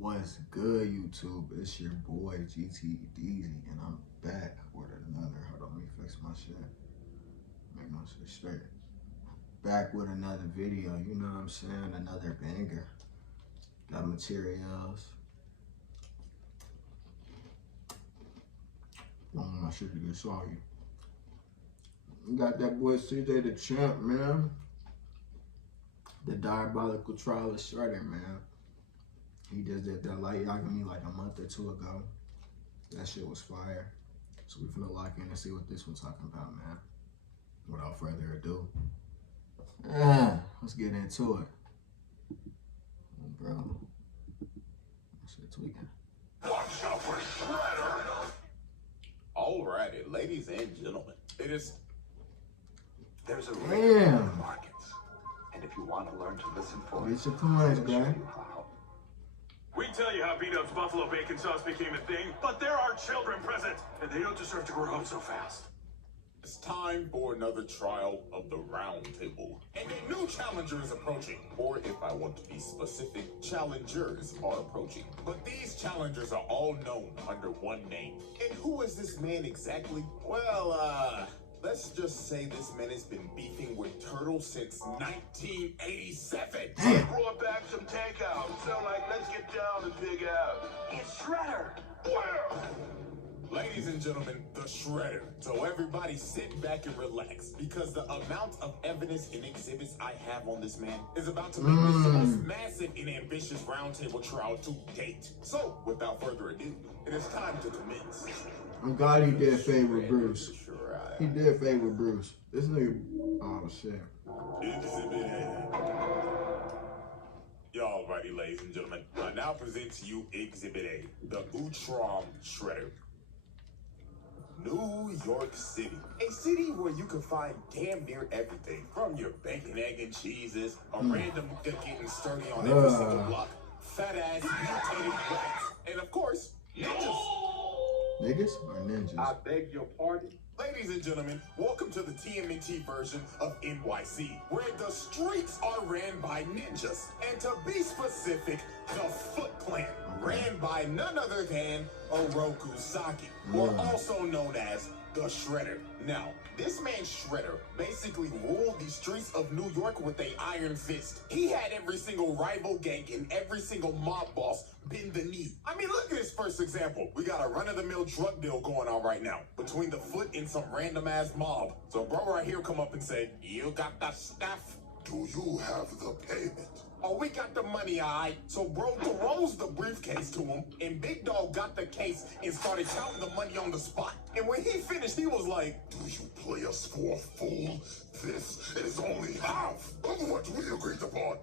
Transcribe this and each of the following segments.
What's good, YouTube? It's your boy GT Deezy, and I'm back with another. Hold on, let me fix my shit. Make my shit straight. Back with another video. You know what I'm saying? Another banger. Got materials. Don't want my shit to get soggy. We got that boy CJ the Champ, man. The Diabolical trial of Shredder, man. He just did that light me like a month or two ago. That shit was fire. So we finna lock in and see what this one's talking about, man. Without further ado. Let's get into it. Oh, bro. That shit tweaking. Watch out for Shredder! Alrighty, ladies and gentlemen. There's a rate in the markets. And if you want to learn to listen for Get your coins, guy. We tell you how beat-up's buffalo bacon sauce became a thing, but there are children present, and they don't deserve to grow up so fast. It's time for another trial of the round table. And a new challenger is approaching. Or if I want to be specific, challengers are approaching. But these challengers are all known under one name. And who is this man exactly? Well, let's just say this man has been beefing with Turtle since 1987. Brought back some takeout, so let's get down and pig out. It's Shredder! Where? Ladies and gentlemen, the Shredder. So everybody sit back and relax, because the amount of evidence and exhibits I have on this man is about to make this the most massive and ambitious roundtable trial to date. So, without further ado, it is time to commence. I'm glad he did favor Bruce. He did favor Bruce. This nigga, oh shit. Exhibit A. Y'all righty, ladies and gentlemen. I now present to you Exhibit A, the Utrom Shredder. New York City, a city where you can find damn near everything, from your bacon, egg, and cheeses, a random nigga getting sturdy on every single block, fat ass mutated rats, and of course, ninjas. Niggas or ninjas? I beg your pardon? Ladies and gentlemen, welcome to the TMNT version of NYC, where the streets are ran by ninjas. And to be specific, the Foot Clan, ran by none other than Oroku Saki, or also known as the Shredder. Now, this man Shredder basically ruled the streets of New York with an iron fist. He had every single rival gang and every single mob boss bend the knee. I mean, look at this first example. We got a run-of-the-mill drug deal going on right now between the Foot and some random-ass mob. So bro right here come up and say, "You got the stuff? Do you have the payment?" "Oh, we got the money, alright." So bro throws the briefcase to him, and Big Dog got the case and started counting the money on the spot. And when he finished, he was like, "Do you play us for a fool? This is only half of what we agreed upon."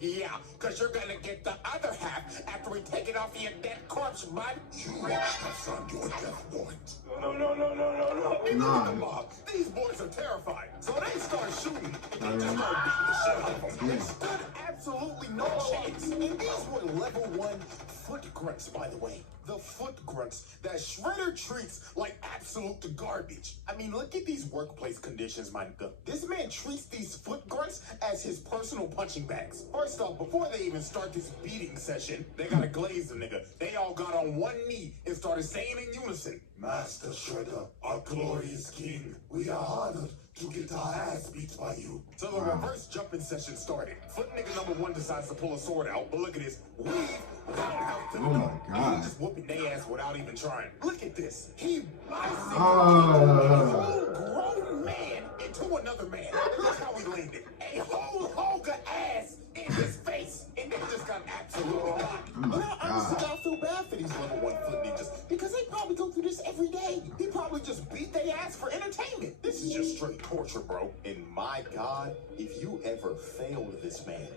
"Yeah, because you're gonna get the other half after we take it off your dead corpse, bud." "You have signed your death warrant." No. And look at the mob. These boys are terrified. So they start shooting, and they just start beating the shit out of them. They stood absolutely no chance. And these were level 1 foot grunts, by the way. The foot grunts that Shredder treats like absolute garbage. I mean, look at these workplace conditions, my nigga. This man treats these foot grunts as his personal punching bags. First off, before they even start this beating session, they gotta glaze the nigga. They all got on one knee and started saying in unison, "Master Shredder, our glorious king, we are honored to get our ass beat by you." So the reverse jumping session started. Foot nigga number 1 decides to pull a sword out, but look at this. Weave, roundhouse to the dome. He just whooping their ass without even trying. Look at this. He bicycled a whole grown man into another man. Look how he landed. A whole hog of ass in his face. And they just got absolutely knocked. Now, honestly, I feel bad for these level 1 foot ninjas, because they probably go through this every day. He probably just beat their ass for entertainment. This is just straight torture, bro. And my God, if you ever failed this man.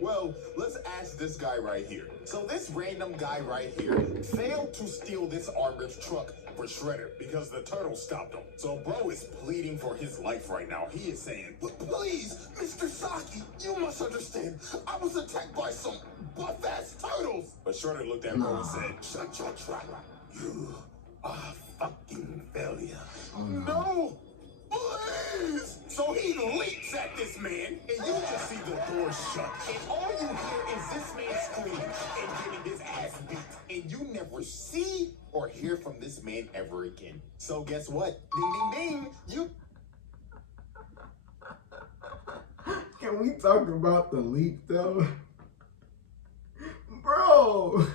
Well, let's ask this guy right here. So this random guy right here failed to steal this armored truck for Shredder because the turtle stopped him. So bro is pleading for his life right now. He is saying, "But please, Mr. Saki, you must understand. I was attacked by some buff-ass turtles." But Shredder looked at bro and said, "Shut your trap. You are a fucking failure." No, please. So he leaps at this man, and you just see the door shut. And all you hear is this man scream and getting see or hear from this man ever again. So guess what? Ding, ding, ding. You. Can we talk about the leak though? Bro,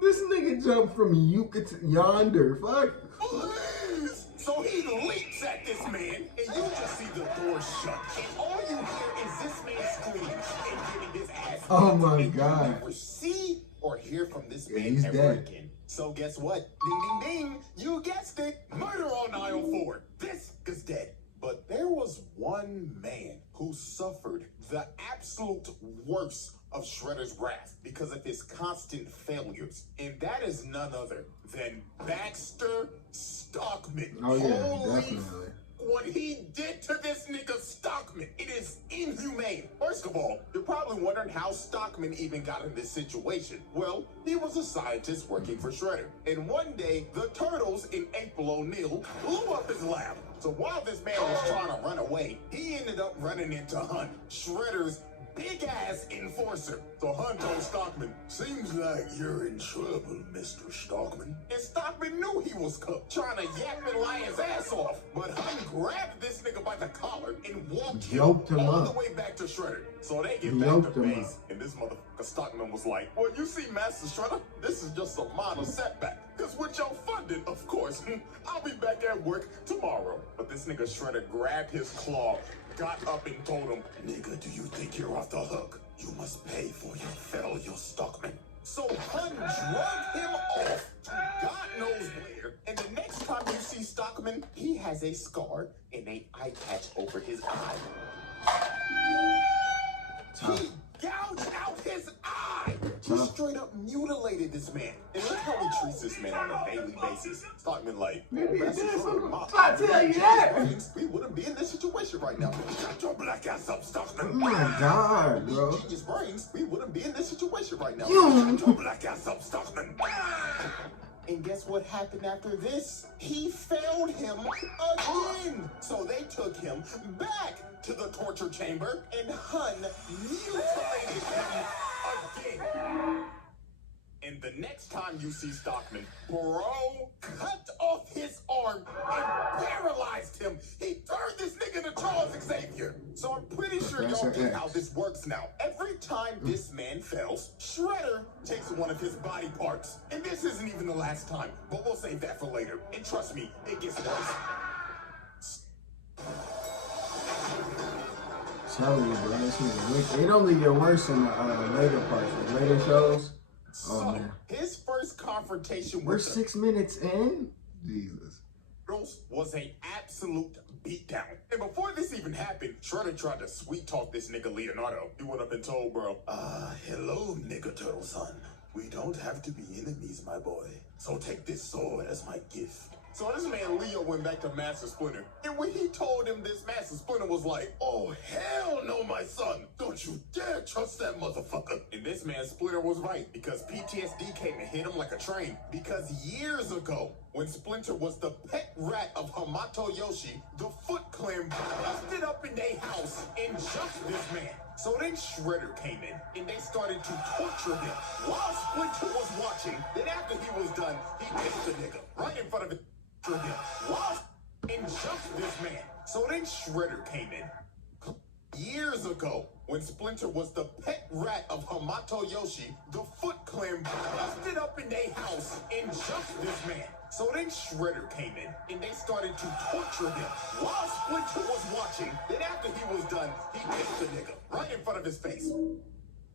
this nigga jumped from Yucca to yonder. Fuck. Please. So he leaps at this man, and you just see the door shut, and all you hear is this man scream and getting his ass. Oh my and God. You never see or hear from this man he's ever dead. again. So guess what? Ding, ding, ding. You guessed it. Murder on aisle 4. This is dead. But there was one man who suffered the absolute worst of Shredder's wrath because of his constant failures. And that is none other than Baxter Stockman. Oh yeah, Holy definitely. what he did to this nigga Stockman, it is inhumane. First of all, you're probably wondering how Stockman even got in this situation. Well, he was a scientist working for Shredder. And one day, the Turtles in April O'Neil blew up his lab. So while this man was trying to run away, he ended up running into Hunt, Shredder's big-ass enforcer. So Hunt told Stockman, "Seems like you're in trouble, Mr. Stockman." And Stockman knew he was cooked, trying to yap and lie his ass off. But Hunt grabbed this nigga by the collar and walked Yoked him all up. the way back to Shredder. So they get Yoked back to him base, and this motherfucker Stockman was like, "Well, you see, Master Shredder, this is just a minor setback. Because with your funding, of course, I'll be back at work tomorrow." But this nigga Shredder grabbed his claw, got up and told him, "Nigga, do you think you're off the hook? You must pay for your failure, Stockman." So Hunt drugged him off to God knows where, and the next time you see Stockman, he has a scar and an eye patch over his eye. He gouged out his eye. He straight up mutilated this man. And look how he treats this man on a daily basis. Stockman like, Maybe "Oh, it Master did Shredder, something. my- I tell you that. we wouldn't be in this situation right now. Shut your black ass up, Oh Stockman." my God, bro. Genius brains, we wouldn't be in this situation right now. You- Shut your black ass up, Stockman. And guess what happened after this? He failed him again. So they took him back to the torture chamber and Hun mutilated him again. And the next time you see Stockman, bro cut off his arm and paralyzed him. He turned this nigga into Charles Xavier. So I'm pretty sure y'all Professor get X. how this works now. Every time this man fails, Shredder takes one of his body parts. And this isn't even the last time, but we'll save that for later. And trust me, it gets worse. Telling you, bro, this nigga wicked. It only get worse in the later parts, the later shows. Oh So, man, his first confrontation we're with the 6 minutes in. Jesus. Turtles was an absolute beatdown. And before this even happened, Shredder tried to sweet talk this nigga Leonardo. He went up and told bro, "Hello, nigga turtle son. We don't have to be enemies, my boy. So take this sword as my gift." So this man Leo went back to Master Splinter. And when he told him this, Master Splinter was like, "Oh, hell no, my son. Don't you dare trust that motherfucker." And this man Splinter was right, because PTSD came and hit him like a train. Because years ago, when Splinter was the pet rat of Hamato Yoshi, the Foot Clan busted up in their house and jumped this man. So then Shredder came in, and they started to torture him while Splinter was watching. Then after he was done, he hit the nigga right in front of him. While and jumped this man. So then Shredder came in. Years ago, when Splinter was the pet rat of Hamato Yoshi, the Foot Clan busted up in their house and jumped this man. So then Shredder came in, and they started to torture him while Splinter was watching. Then after he was done, he hit the nigga right in front of his face.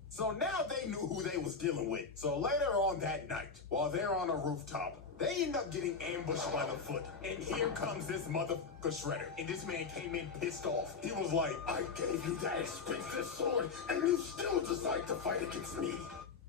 So now they knew who they was dealing with. So later on that night, while they're on a rooftop, they end up getting ambushed by the Foot. And here comes this motherfucker Shredder. And this man came in pissed off. He was like, "I gave you that expensive sword, and you still decide to fight against me."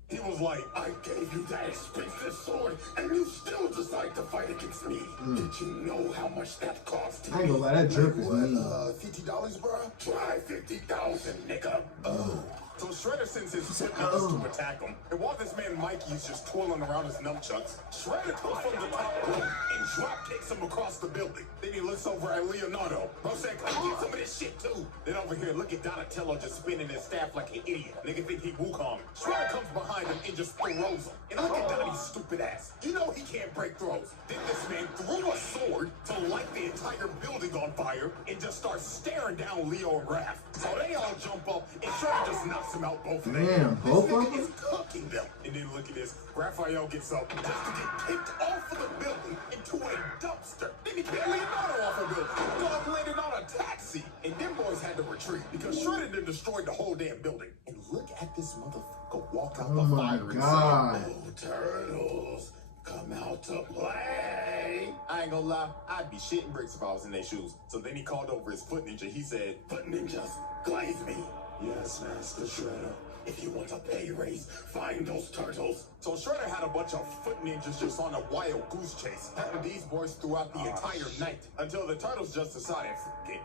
He was like, "I gave you that expensive sword, and you still decide to fight against me. Did you know how much that cost?" I ain't gonna lie, that jerk is mean. $50, bro? Try 50,000, nigga. Oh, So Shredder sends his foot ninjas to attack him. And while this man Mikey is just twirling around his nunchucks, Shredder comes from the top rope and drop kicks him across the building. Then he looks over at Leonardo. Bro said, come get some of this shit too. Then over here, look at Donatello just spinning his staff like an idiot. Nigga think he Wukong. Shredder comes behind him and just throws him. And look at Donnie's stupid ass. You know he can't break throws. Then this man threw a sword to light the entire building on fire and just starts staring down Leo and Raph. So they all jump up and Shredder just knocks him out both of them. Damn, both of This nigga them? is cooking them. And then look at this. Raphael gets up just to get kicked off of the building into a dumpster. Then he kicked Leonardo off the building. Dog landed on a taxi. And them boys had to retreat because Shredder then destroyed the whole damn building. And look at this motherfucker walk out the fire and say, oh, turtles, come out to play. I ain't gonna lie, I'd be shitting bricks if I was in their shoes. So then he called over his foot ninja. He said, foot ninjas, glaze me. Yes, Master Shredder. If you want a pay raise, find those turtles. So Shredder had a bunch of foot ninjas just on a wild goose chase, having these boys throughout the entire night, until the turtles just decided,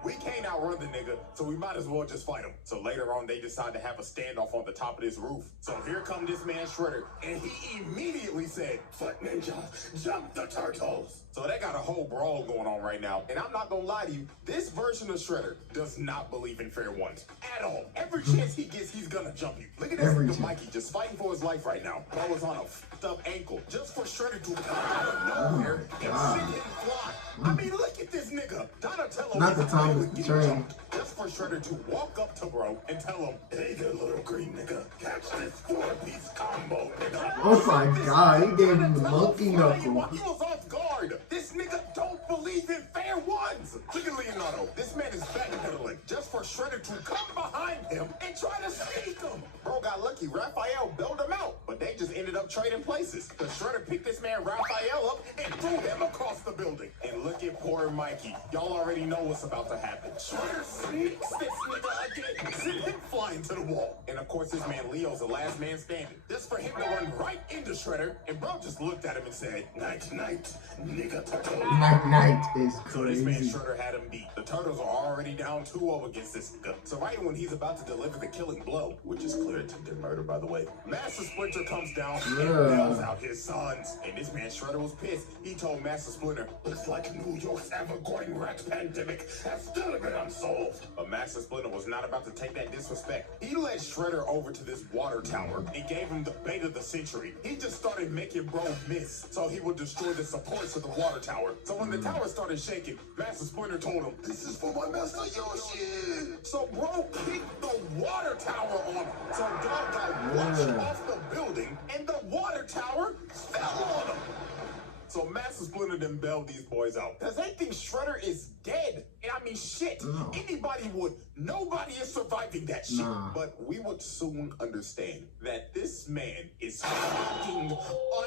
we can't outrun the nigga, so we might as well just fight him. So later on, they decide to have a standoff on the top of this roof. So here come this man Shredder, and he immediately said, foot ninja, jump the turtles. So they got a whole brawl going on right now, and I'm not gonna lie to you, this version of Shredder does not believe in fair ones at all. Every chance he gets, he's gonna jump you. Look at this nigga Mikey just fighting for his life right now. Bro was on a fucked up ankle just for Shredder to come out of nowhere and send him fly. I mean, look at this nigga. Donatello Not the time is to train. jumped just for Shredder to walk up to bro and tell him, hey there, little green nigga, catch this 4-piece combo, nigga. Oh my god, he gave him the monkey He knuckle. was off guard. This nigga don't believe in fair ones. Look at Leonardo. This man is backpedaling just for Shredder to come behind him and try to sneak him. Bro got lucky. Raphael bailed him out, but they just ended up trading places. The Shredder picked this man Raphael up and threw him across the building. And look at poor Mikey. Y'all already know what's about to happen. Shredder sneaks this nigga again, send him flying to the wall. And of course, this man Leo's the last man standing. Just for him to run right into Shredder, and bro just looked at him and said, night, night, nigga turtle. Night is So this man crazy. Shredder had him beat. The turtles are already down 2-0 against this nigga. So right when he's about to deliver the killing blow, which is clear attempted murder, by the way, Master Splinter comes down and bails out his sons. And this man Shredder was pissed. He told Master Splinter, looks like New York's ever-growing rat pandemic has still been unsolved. But Master Splinter was not about to take that disrespect. He led Shredder over to this water tower and gave him the bait of the century. He just started making bro miss so he would destroy the supports of the water tower. So when the tower started shaking, Master Splinter told him, this is for my master Yoshi. So bro kicked the water tower on him. So dog got launched off the building and the water tower fell on him. So Master Splinter then bailed these boys out. Cause they think Shredder is dead. And I mean shit. No. Anybody would. Nobody is surviving that shit. Nah. But we would soon understand that this man is fucking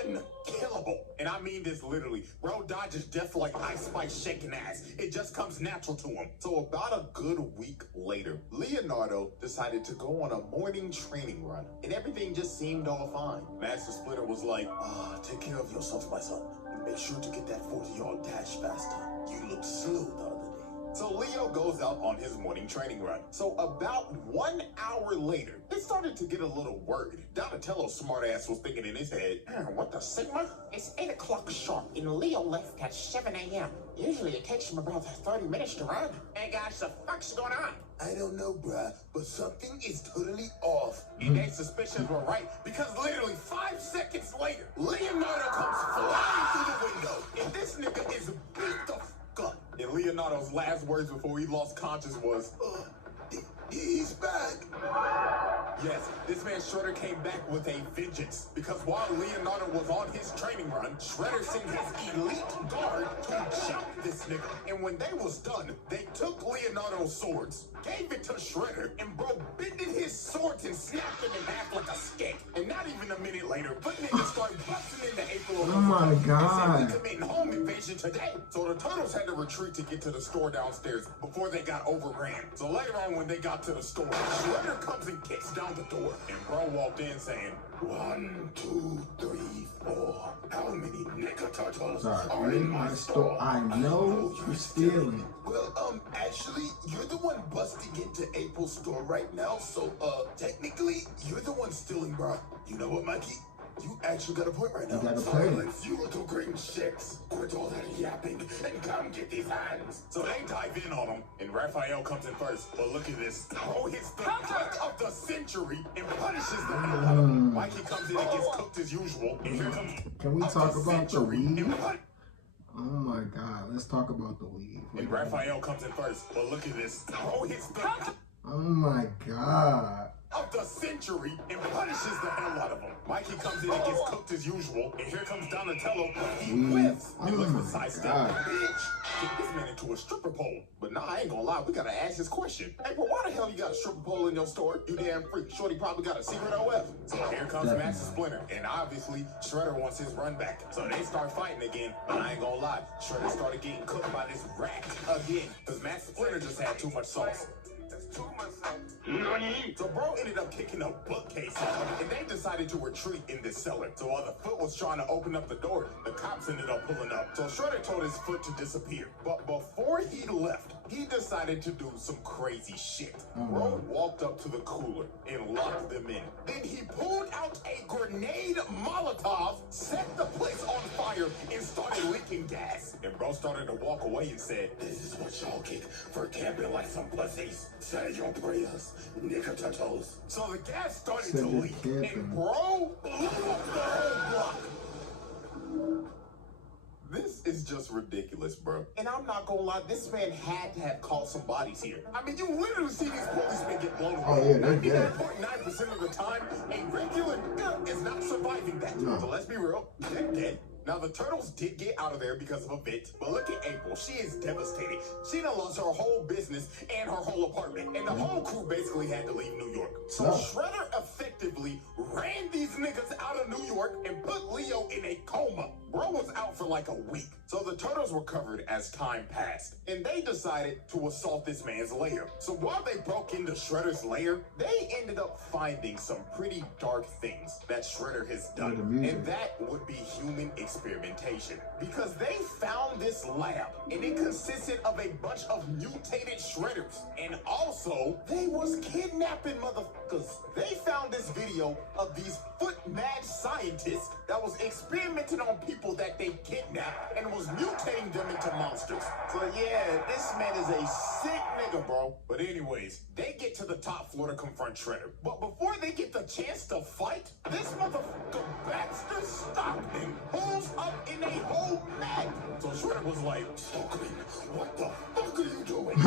unkillable. And I mean this literally. Bro dodges death like Ice Spice shaking ass. It just comes natural to him. So about a good week later, Leonardo decided to go on a morning training run. And everything just seemed all fine. Master Splinter was like, take care of yourself, my son. Make sure to get that 40-yard dash faster. You looked slow the other day. So Leo goes out on his morning training run. So about 1 hour later, it started to get a little worried. Donatello's smartass was thinking in his head, what the Sigma? It's 8 o'clock sharp, and Leo left at 7 a.m. Usually it takes him about 30 minutes to run. Hey guys, the fuck's going on? I don't know, bruh, but something is totally off. And their suspicions were right, because literally 5 seconds later, Leonardo comes flying through the window, and this nigga is beat the fuck up. And Leonardo's last words before he lost conscience was, he's back. Yes, this man Shredder came back with a vengeance, because while Leonardo was on his training run, Shredder sent his elite guard to jump this nigga. And when they was done, they took Leonardo's swords, gave it to Shredder, and bro bended his swords and snapped them in half like a skink. And not even a minute later, foot niggas started busting into April. Oh my god. And said, we committing home invasion today. So the turtles had to retreat to get to the store downstairs before they got overran. So later on when they got to the store, Shredder comes and kicks down the door. And bro walked in saying, 1, 2, 3, 4. How many nigga turtles Sorry, are in my store? I know you're stealing. Well, actually, you're the one busting into April's store right now, so, technically, you're the one stealing, bro. You know what, Mikey? You actually got a point right now. You got a point. Silence, you little green shits. Quit all that yapping and come get these hands. So they dive in on him, and Raphael comes in first. But look at this. Bro hits the cut of the century and punishes the hell out of him. Mikey comes in and gets cooked as usual. And here comes Can we talk about the weed? and Oh my God, let's talk about the weed. And Raphael comes in first. But look at this. Bro hits the cut Oh my God. of the century and punishes the hell out of him. Mikey comes in and gets cooked as usual, and here comes Donatello, but he whiffs. And look at the sidestep. Bitch, kick this man into a stripper pole. But nah, I ain't gonna lie, we gotta ask this question. Hey, bro, why the hell you got a stripper pole in your store? You damn freak. Shorty probably got a secret OF. So here comes Master Splinter, and obviously Shredder wants his run back. So they start fighting again, but I ain't gonna lie, Shredder started getting cooked by this rat again, because Master Splinter just had too much sauce. So bro ended up kicking a bookcase off, and they decided to retreat in this cellar. So while the foot was trying to open up the door, the cops ended up pulling up. So Shredder told his foot to disappear. But before he left, he decided to do some crazy shit. Bro walked up to the cooler and locked them in. Then he pulled out a grenade Molotov, set the place on fire, and started leaking gas. And bro started to walk away and said, "This is what y'all get for camping like some pussies. Say your prayers, nigga turtles." So the gas started to leak, and bro blew up the whole block. This is just ridiculous, bro. And I'm not gonna lie, this man had to have caught some bodies here. I mean, you literally see these policemen get blown away. Oh, yeah, they're dead. 99.9% of the time, a regular gun is not surviving that. No. So let's be real, they're dead. Now, the turtles did get out of there because of a vent, but look at April. She is devastated. She done lost her whole business and her whole apartment, and the whole crew basically had to leave New York. So Shredder effectively ran these niggas out of New York and put Leo in a coma. Bro was out for like a week. So the turtles recovered as time passed, and they decided to assault this man's lair. So while they broke into Shredder's lair, they ended up finding some pretty dark things that Shredder has done, and that would be human experimentation. Because they found this lab, and it consisted of a bunch of mutated Shredders, and also they was kidnapping motherfuckers. They found this video of these foot-mad scientists that was experimenting on people that they kidnapped and was mutating them into monsters. So yeah, this man is a sick nigga, bro. But anyways, they get to the top floor to confront Shredder. But before they get the chance to fight, this motherfucker Baxter stopped and pulls up in a whole mag. So Shredder was like, "Stockman, what the fuck are you doing?"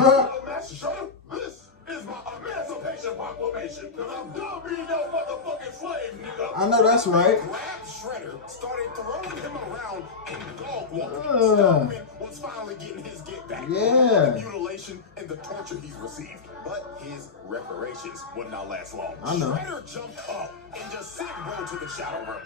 Master Shredder, this is my emancipation proclamation, because I'm done being no motherfucking slave, nigga. I know that's right. Grabbed Shredder, started throwing him around, and dog walking. Stockman was finally getting his get back. Yeah. The mutilation and the torture he's received. But his reparations would not last long. I know. Shredder jumped up and just sent Bro to the shadow room.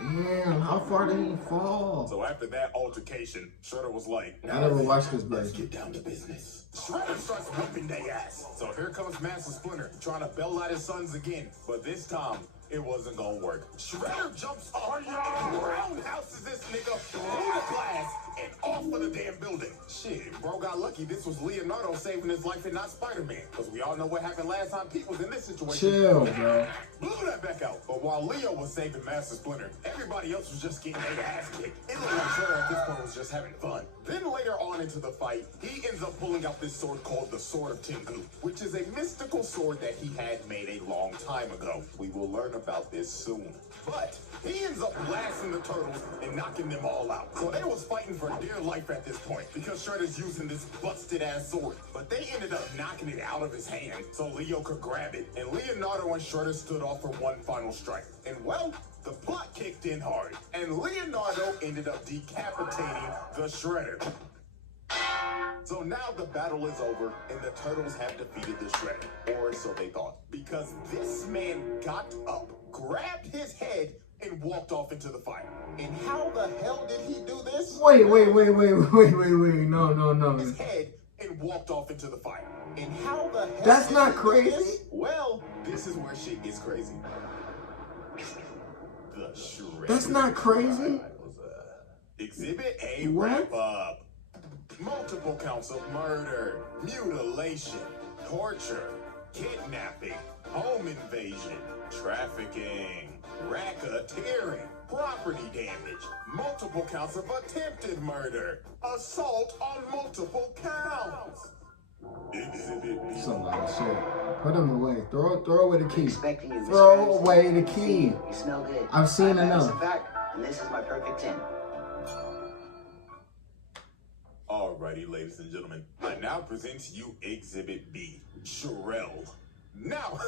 Damn, how far did he fall? So after that altercation, Shredder was like, I never watched this, let's baby. get down to business. Shredder starts whipping their ass. So here comes Master Splinter trying to bail out his sons again. But this time, it wasn't gonna work. Shredder jumps on you and roundhouses this nigga through the glass and off of the damn building. Shit, bro got lucky. This was Leonardo saving his life and not Spider-Man. Because we all know what happened last time Pete was in this situation. Chill, bro. Blew that back out. But while Leo was saving Master Splinter, everybody else was just getting their ass kicked. It looked like Shredder at this point was just having fun. Then later on into the fight, he ends up pulling out this sword called the Sword of Tengu, which is a mystical sword that he had made a long time ago. We will learn about this soon. But he ends up blasting the turtles and knocking them all out. So they was fighting for dear life at this point because Shredder's using this busted ass sword. But they ended up knocking it out of his hand so Leo could grab it. And Leonardo and Shredder stood off for one final strike. And well, the plot kicked in hard. And Leonardo ended up decapitating the Shredder. So now the battle is over, and the turtles have defeated the Shredder, or so they thought, because this man got up, grabbed his head, and walked off into the fire. And how the hell did he do this? Wait. No. His head and walked off into the fire. And how the hell? That's did not he do crazy. this? Well, this is where shit gets crazy. The Shredder. That's not crazy. Exhibit A What? wrap up. Multiple counts of murder, mutilation, torture, kidnapping, home invasion, trafficking, racketeering, property damage, multiple counts of attempted murder, assault on multiple counts. Exhibit B. That's a lot of shit. Put them away. Throw away the key. Expecting you, Mr. Throw Anderson. away the key. You smell good. I've seen I'm enough. Anderson Fact, and this is my perfect 10. Alrighty, ladies and gentlemen, I now present to you Exhibit B, Sherelle. Now,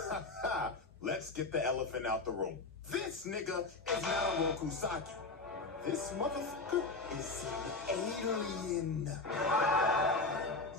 let's get the elephant out the room. This nigga is not a Rokusaki. This motherfucker is an alien.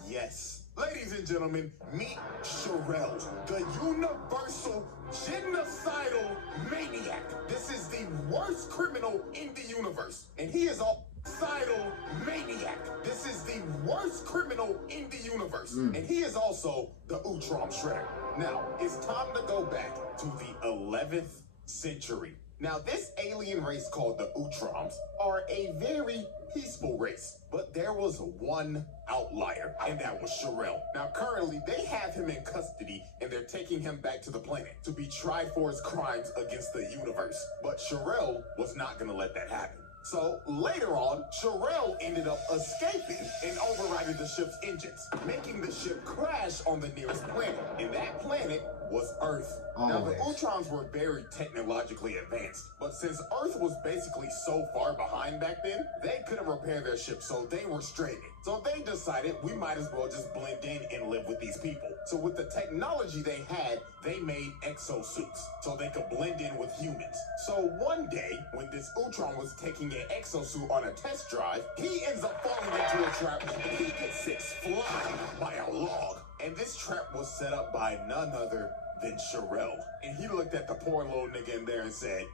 Yes. Ladies and gentlemen, meet Sherelle, the universal genocidal maniac. This is the worst criminal in the universe. And he is a genocidal maniac. This is the worst criminal in the universe. And he is also the Utrom Shredder. Now, it's time to go back to the 11th century. Now, this alien race called the Utroms are a very peaceful race, but there was one outlier, and that was Sherelle. Now, currently, they have him in custody, and they're taking him back to the planet to be tried for his crimes against the universe. But Sherelle was not going to let that happen. So later on, Sherelle ended up escaping and overriding the ship's engines, making the ship crash on the nearest planet. And that planet was Earth. Now, the Utroms were very technologically advanced, but since Earth was basically so far behind back then, they couldn't repair their ship, so they were stranded. So they decided we might as well just blend in and live with these people. So with the technology they had, they made exosuits so they could blend in with humans. So one day, when this Utrom was taking an exosuit on a test drive, he ends up falling into a trap and he gets six flying by a log. And this trap was set up by none other than Sherelle. And he looked at the poor little nigga in there and said,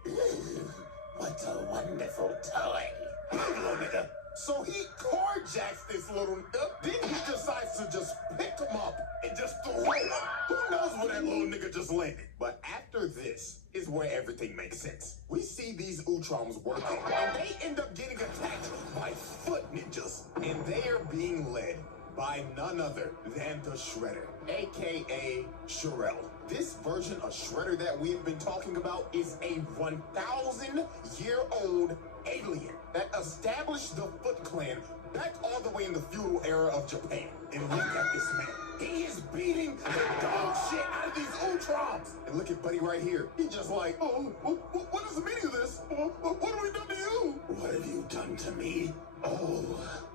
"What a wonderful toy." Little nigga. So he carjacks this little nigga, then he decides to just pick him up and just throw him. Who knows where that little nigga just landed? But after this is where everything makes sense. We see these Utroms working, and they end up getting attacked by foot ninjas, and they are being led by none other than the Shredder, aka Sherelle. This version of Shredder that we have been talking about is a 1,000-year-old alien that established the Foot Clan back all the way in the feudal era of Japan. And look at this man. He is beating the dog shit out of these Utroms. And look at Buddy right here. He just like, oh, what is the meaning of this? What have we done to you? What have you done to me? Oh,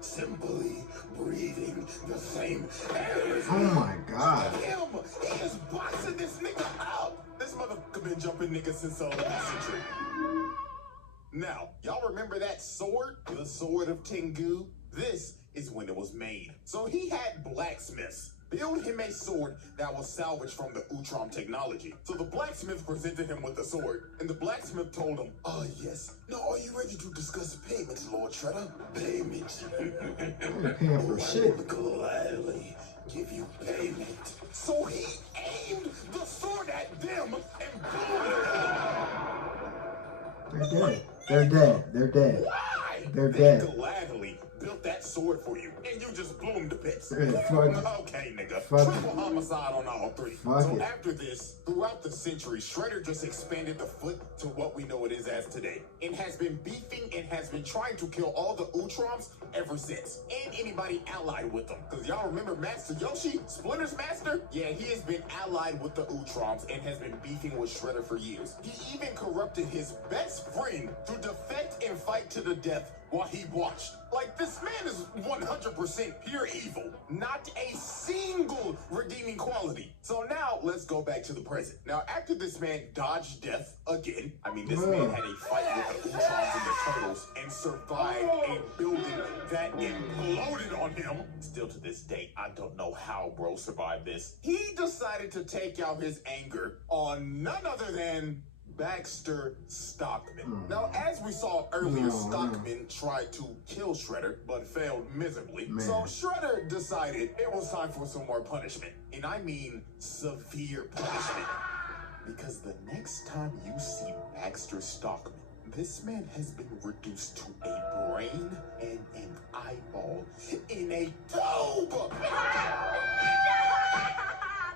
simply breathing the same air as Oh me. my God. Look at him. He is boxing this nigga up. This motherfucker been jumping niggas since the 11th century. Now, y'all remember that sword? The sword of Tengu? This is when it was made. So he had blacksmiths build him a sword that was salvaged from the Utrom technology. So the blacksmith presented him with the sword, and the blacksmith told him, "Oh yes, now are you ready to discuss payments, Lord Shredder?" "Payments?" You're paying for shit. "I will gladly give you payment." So he aimed the sword at them and blew it up. They're dead. They're dead. They're dead. Why? They're They dead. gladly built that sword for you, and you just blew them to bits. Yeah, fuck it. Okay, nigga. Fuck it. Triple homicide on all three. Fuck So it. after this, throughout the centuries, Shredder just expanded the Foot to what we know it is as today. It has been beefing and has been trying to kill all the Utroms ever since, and anybody allied with them. Because y'all remember Master Yoshi, Splinter's master? Yeah, he has been allied with the Utroms and has been beefing with Shredder for years. He even corrupted his best friend to defect and fight to the death while he watched. Like, this man is 100% pure evil. Not a single redeeming quality. So now, let's go back to the present. Now, after this man dodged death again, this man had a fight with the Utroms and the Turtles and survived a building that imploded on him. Still to this day, I don't know how bro survived this. He decided to take out his anger on none other than Baxter Stockman. Now, as we saw earlier, Stockman tried to kill Shredder, but failed miserably. So Shredder decided it was time for some more punishment. And I mean severe punishment. Because the next time you see Baxter Stockman, This man has been reduced to a brain and an eyeball in a tube.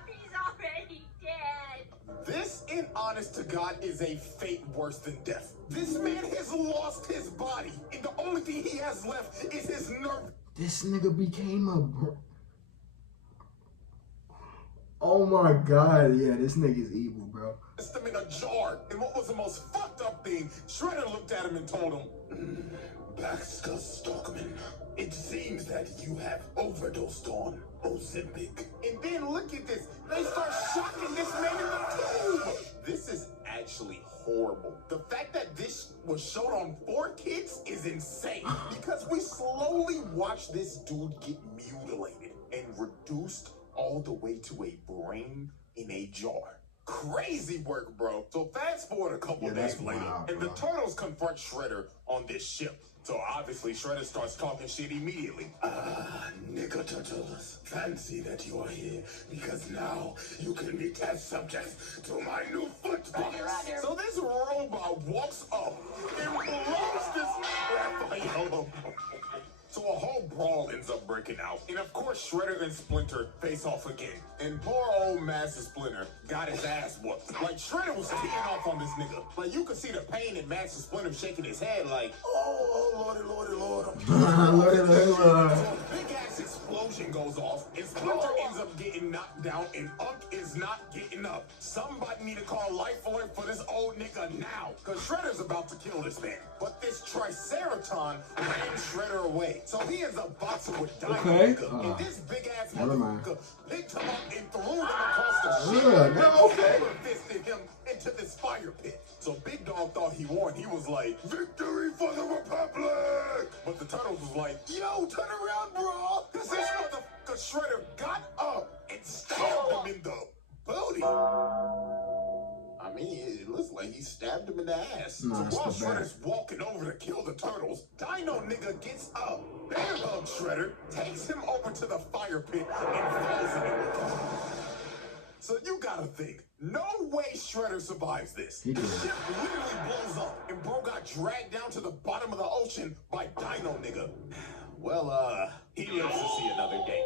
He's already dead. This, in honest to God, is a fate worse than death. This man has lost his body, and the only thing he has left is his nerve. This nigga became a oh my god, yeah, this nigga's evil, bro. Them in a jar. And what was the most fucked up thing? Shredder looked at him and told him, Baxter Stockman, it seems that you have overdosed on Ozempic. And then look at this. They start shocking this man in the tube. This is actually horrible. The fact that this was shown on 4Kids is insane. Because we slowly watch this dude get mutilated and reduced all the way to a brain in a jar. Crazy work, bro. So fast forward a couple days later, and the Turtles confront Shredder on this ship. So obviously Shredder starts talking shit immediately. Nigga Turtles, fancy that you are here because now you can be test subjects to my new football. So this robot walks up and blows this Raphael. So a whole brawl ends up breaking out. And of course, Shredder and Splinter face off again. And poor old Master Splinter got his ass whooped. Like, Shredder was teeing off on this nigga. Like, you could see the pain in Master Splinter shaking his head like, oh, lordy, lord. Lord. So a big-ass explosion goes off, and Splinter ends up getting knocked down, and Unk is not getting up. Somebody need to call Life Alert for this old nigga now, because Shredder's about to kill this man. But this Triceraton ran Shredder away. So he ends up boxing with Dino Nigga, and this big-ass motherfucker picked him up and threw him across the ship. Fisted him into this fire pit. So Big Dog thought he won. He was like, victory for the Republic! But the Turtles was like, yo, turn around, bro! Because this motherfucker Shredder got up and stabbed him in the booty. I mean, it looks like he stabbed him in the ass. So while Shredder's walking over to kill the Turtles, Dino Nigga gets up, bear hugs Shredder, takes him over to the fire pit, and falls in it with him. So you gotta think, no way Shredder survives this. The ship literally blows up, and bro got dragged down to the bottom of the ocean by Dino Nigga. Well, he lives to see another day.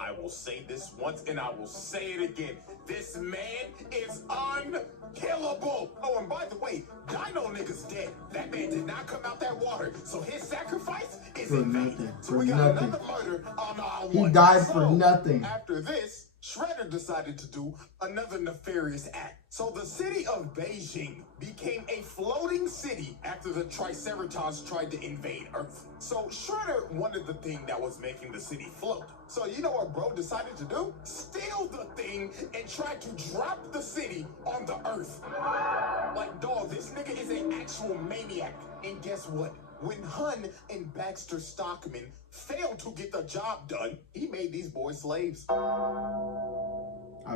I will say this once and I will say it again. This man is unkillable. Oh, and by the way, Dino Nigga's dead. That man did not come out that water, so his sacrifice is in vain. So we got another murder on our one. He died for nothing. After this, Shredder decided to do another nefarious act. So the city of Beijing became a floating city after the Triceratops tried to invade Earth. So Shredder wanted the thing that was making the city float. So you know what bro decided to do? Steal the thing and try to drop the city on the Earth. Like, dog, this nigga is an actual maniac. And guess what? When Hun and Baxter Stockman failed to get the job done, he made these boys slaves. I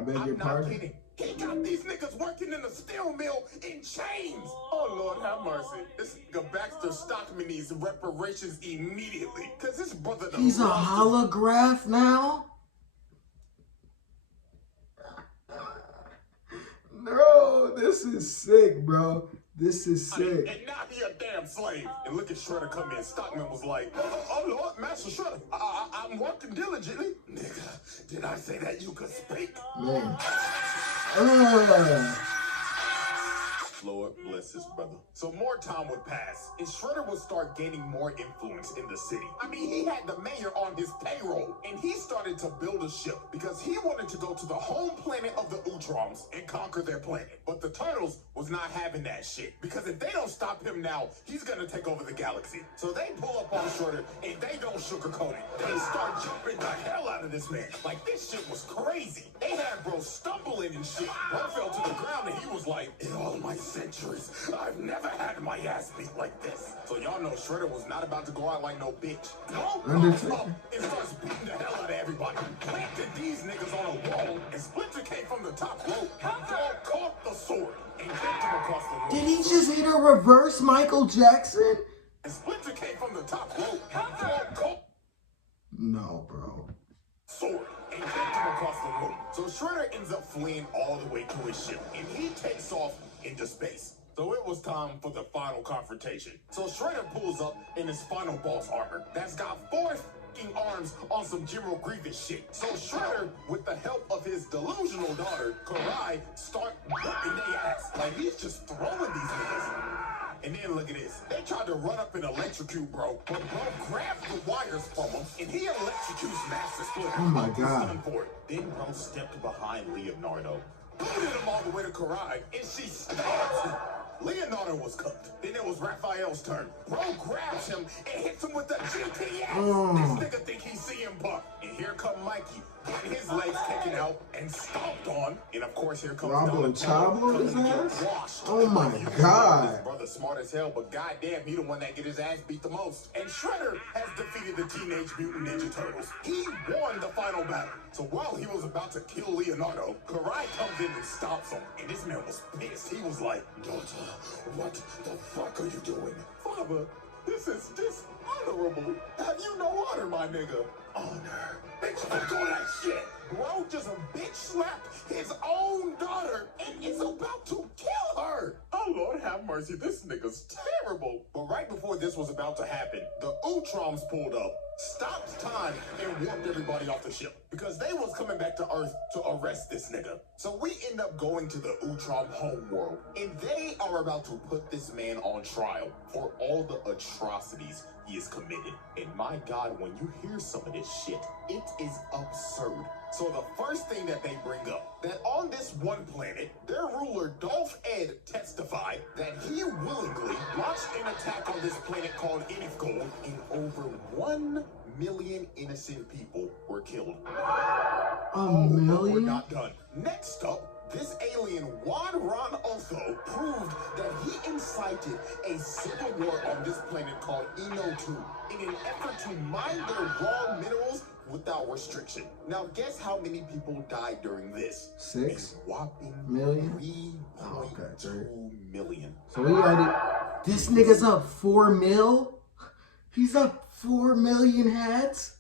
beg your I'm not pardon? kidding. He got these niggas working in the steel mill in chains. Oh, Lord, have mercy. This nigga Baxter Stockman needs reparations immediately. Because this brother... He's a holograph now? No, this is sick, bro. This is sick. And now he a damn slave. And look at Shredder come in. Stockman was like, oh Lord, Master Shredder, I'm working diligently. Nigga, did I say that you could speak? Man. Lord bless his brother. So more time would pass, and Shredder would start gaining more influence in the city. I mean, he had the mayor on his payroll, and he started to build a ship because he wanted to go to the home planet of the Utroms and conquer their planet. But the Turtles was not having that shit, because if they don't stop him now, he's gonna take over the galaxy. So they pull up on Shredder, and they don't sugarcoat it. They start jumping the hell out of this man. Like, this shit was crazy. They had bro stumbling and shit. Bro fell to the ground, and he was like, in all my centuries, I've never had my ass beat like this. So y'all know Shredder was not about to go out like no bitch. No, pops up and starts beating the hell out of everybody. Planted these niggas on a wall, and Splinter came from the top rope. Dog caught the sword and kicked him across the room. Did he just hit a reverse Michael Jackson? And Splinter came from the top rope. Dog caught No, bro. sword and kicked him across the room. So Shredder ends up fleeing all the way to his ship, and he takes off into space. So it was time for the final confrontation. So Shredder pulls up in his final boss armor that's got 4 f***ing arms on some General Grievous shit. So Shredder, with the help of his delusional daughter, Karai, start whooping their ass. Like he's just throwing these niggas. And then look at this. They tried to run up and electrocute bro, but bro grabbed the wires from him and he electrocutes Master Splinter. Oh my He's God. done for it. Then bro stepped behind Leonardo, booted him all the way to Karai, and she stabbed him. Leonardo was cooked. Then it was Raphael's turn. Bro grabs him and hits him with the GPS. This nigga think he's CM Punk. And here come Mikey, getting his legs taken out and stomped on. And of course, here comes Diabolical his coming to ass? get washed. Oh my His God. brother smart as hell, but goddamn, he the one that get his ass beat the most. And Shredder has defeated the Teenage Mutant Ninja Turtles. He won the final battle. So while he was about to kill Leonardo, Karai comes in and stops him. And this man was pissed. He was like, "Daughter, what the fuck are you doing?" "Father, this is dishonorable. Have you no honor, my nigga?" "Honor? Bitch, fuck all that shit." Bro just bitch slapped his own daughter and is about to kill her. Oh, Lord have mercy. This nigga's terrible. But right before this was about to happen, the Utroms pulled up, stopped time, and warped everybody off the ship because they was coming back to Earth to arrest this nigga. So we end up going to the Utrom homeworld, and they are about to put this man on trial for all the atrocities he has committed. And my God, when you hear some of this shit, it is absurd. So the first thing that they bring up, that on this one planet, their ruler Dolph Ed testified that he willingly launched an attack on this planet called Gold, and over 1 million innocent people were killed. A We're million? not done. Next up, this alien Juan Ron Otho proved that he incited a civil war on this planet called Eno 2 in an effort to mine their raw minerals without restriction. Now guess how many people died during this? 6 A whopping million? 3.2 million. So he already. This nigga's up 4 mil? He's up 4 million hats?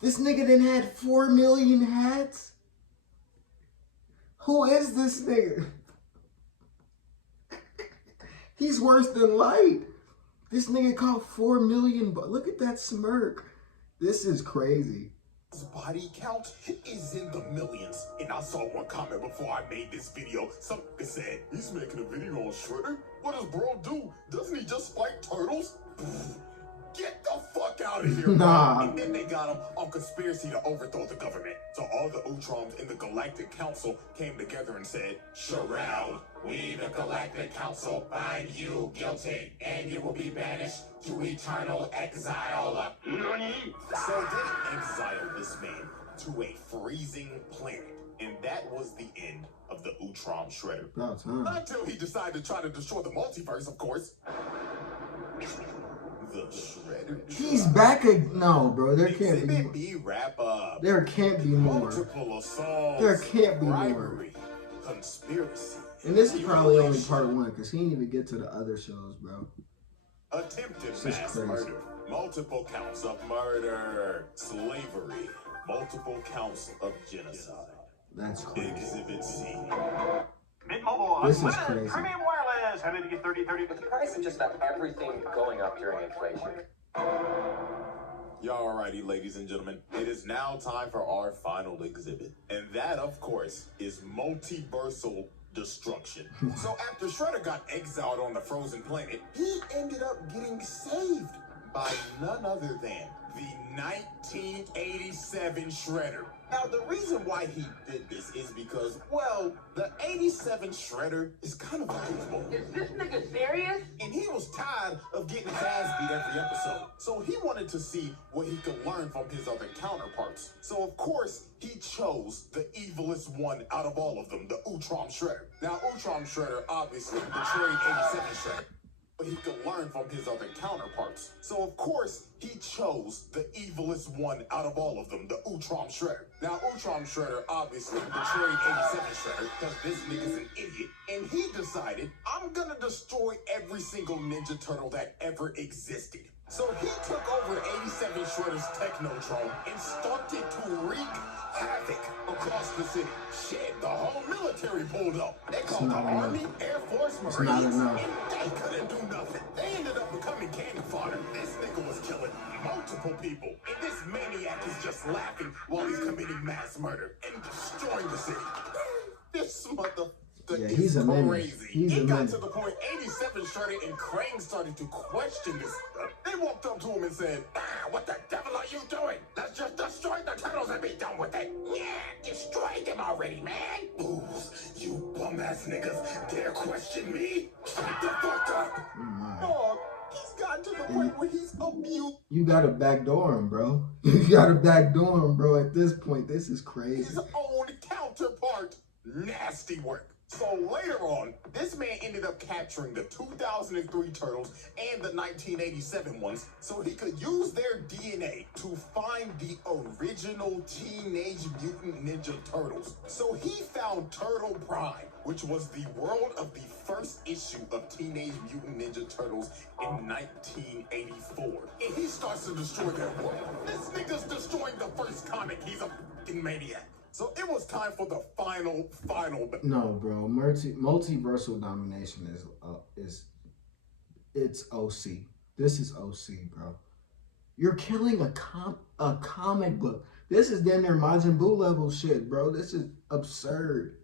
This nigga done had 4 million hats? Who is this nigga? He's worse than Light. This nigga caught 4 million, but look at that smirk. This is crazy. His body count is in the millions. And I saw one comment before I made this video. Some nigga said, "He's making a video on Shredder? What does bro do? Doesn't he just fight turtles?" Get the fuck out of here, bro. Nah. And then they got him on conspiracy to overthrow the government. So all the Utroms in the Galactic Council came together and said, "Sherelle, we the Galactic Council find you guilty, and you will be banished to eternal exile." So they exiled this man to a freezing planet. And that was the end of the Utrom Shredder. About time. Until he decided to try to destroy the multiverse, of course. The Shredder. He's back again. No, bro. There can't be Exhibit more. B wrap up. There can't be more. Multiple assaults. There can't be more. bribery, conspiracy. And this is probably only part 1 because he didn't even get to the other shows, bro. Attempted This is mass crazy. murder. Multiple counts of murder. Slavery. Multiple counts of genocide. That's crazy. Exhibit C. Mint Mobile This is Unlimited crazy. Premium Wireless. How did you get 30/30? With the price of just about everything going up during inflation. Alrighty, ladies and gentlemen, it is now time for our final exhibit. And that, of course, is multiversal destruction. So after Shredder got exiled on the frozen planet, he ended up getting saved by none other than the 1987 Shredder. Now, the reason why he did this is because, well, the 87 Shredder is kind of a goofball. Is this nigga serious? And he was tired of getting his ass beat every episode. So he wanted to see what he could learn from his other counterparts. So of course, he chose the evilest one out of all of them, the Utrom Shredder. Now, Utrom Shredder obviously betrayed 87 Shredder. But he could learn from his other counterparts. So of course, he chose the evilest one out of all of them, the Utrom Shredder. Now, Utrom Shredder obviously betrayed 87 Shredder because this nigga's an idiot. And he decided, I'm gonna destroy every single Ninja Turtle that ever existed. So he took over 87 Shredder's Technodrome and started to wreak havoc across the city. Shit, the whole military pulled up. They called the Army, Air Force, Marines, and they couldn't do nothing. They ended up becoming cannon fodder. This nigga was killing multiple people, and this maniac is just laughing while he's committing mass murder and destroying the city. This motherfucker. Yeah, he's a menace. He's It a got menace. to the point 87 Shredder and Krang started to question this. They walked up to him and said, what the devil are you doing? Let's just destroy the turtles and be done with it. Yeah, destroy them already, man. Booze, you bum-ass niggas dare question me? Shut the fuck up. Dog, he's gotten to the point where he's abused. You gotta backdoor him, bro. You gotta backdoor him, bro. At this point, this is crazy. His own counterpart. Nasty work. So later on, this man ended up capturing the 2003 Turtles and the 1987 ones so he could use their DNA to find the original Teenage Mutant Ninja Turtles. So he found Turtle Prime, which was the world of the first issue of Teenage Mutant Ninja Turtles in 1984. And he starts to destroy their world. This nigga's destroying the first comic. He's a fucking maniac. So it was time for the final. No, bro. Multiversal domination it's OC. This is OC, bro. You're killing a comic book. This is damn near Majin Buu level shit, bro. This is absurd.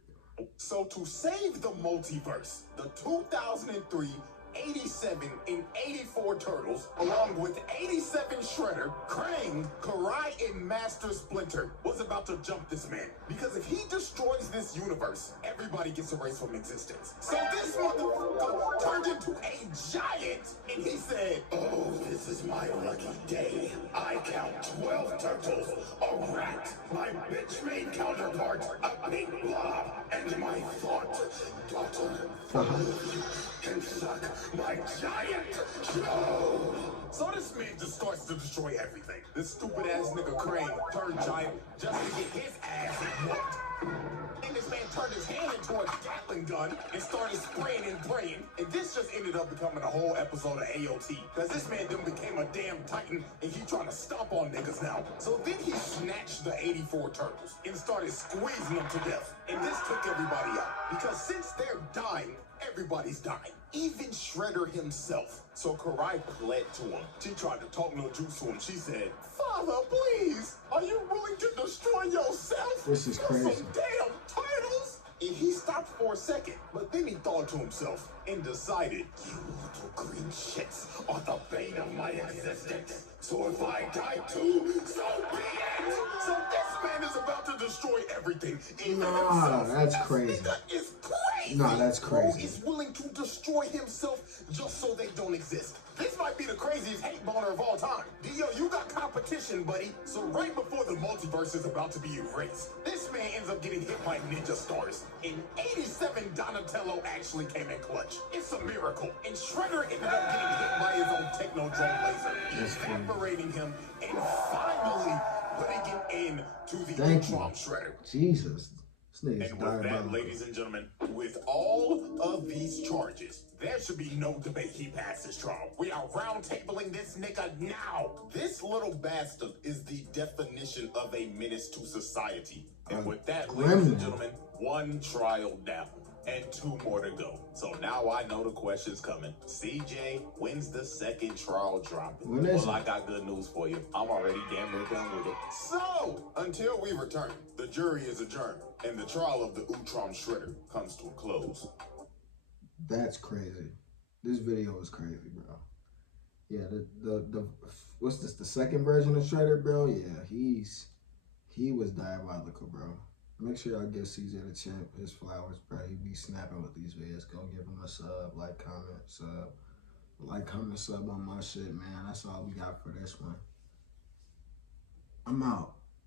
So to save the multiverse, the 2003, 87, and 84 Turtles, along with 87 Shredder, Krang, Karai, and Master Splinter, was about to jump this man. Because if he destroys this universe, everybody gets erased from existence. So this motherfucker turned into a giant, and he said, oh, this is my lucky day. I count 12 turtles, a rat, my bitch-made counterpart, a pink blob, and my thought daughter. Can suck my giant show. So this man just starts to destroy everything. This stupid ass nigga Krang turned giant just to get his ass whooped. And this man turned his hand into a Gatling gun and started spraying and praying. And this just ended up becoming a whole episode of AOT. Because this man then became a damn titan and he trying to stomp on niggas now. So then he snatched the 84 turtles and started squeezing them to death. And this took everybody out. Because since they're dying, everybody's dying. Even Shredder himself. So Karai pled to him. She tried to talk no juice to him. She said, Father, please, are you willing to destroy yourself? This is crazy. Some damn turtles. And he stopped for a second, but then he thought to himself and decided, you little green shits are the bane of my existence. So if I die too, so be it. So this man is about to destroy everything. Even himself. That's crazy. This nigga is crazy. Nah, that's crazy. Who is willing to destroy himself just so they don't exist? This might be the craziest hate boner of all time. Dio, you got competition, buddy. So right before the multiverse is about to be erased, this man ends up getting hit by ninja stars. In 87, Donatello actually came in clutch. It's a miracle. And Shredder ended up getting hit by his own Technodrome laser, evaporating him and finally putting an end to the Ultron Shredder. Jesus. And with that, ladies and gentlemen, with all of these charges, there should be no debate he passed his trial. We are round-tabling this nigga now. This little bastard is the definition of a menace to society. And with that, ladies and gentlemen, one trial down and 2 more to go. So now I know the question's coming. CJ, when's the second trial dropping? Well, I got good news for you. I'm already damn near done with it. So, until we return, the jury is adjourned, and the trial of the Ultron Shredder comes to a close. That's crazy. This video is crazy, bro. Yeah, the what's this? The second version of Shredder, bro? Yeah, he was diabolical, bro. Make sure y'all give CJ the champ his flowers, bro. He be snapping with these videos. Go give him a sub, like, comment, sub. Like, comment, sub on my shit, man. That's all we got for this one. I'm out.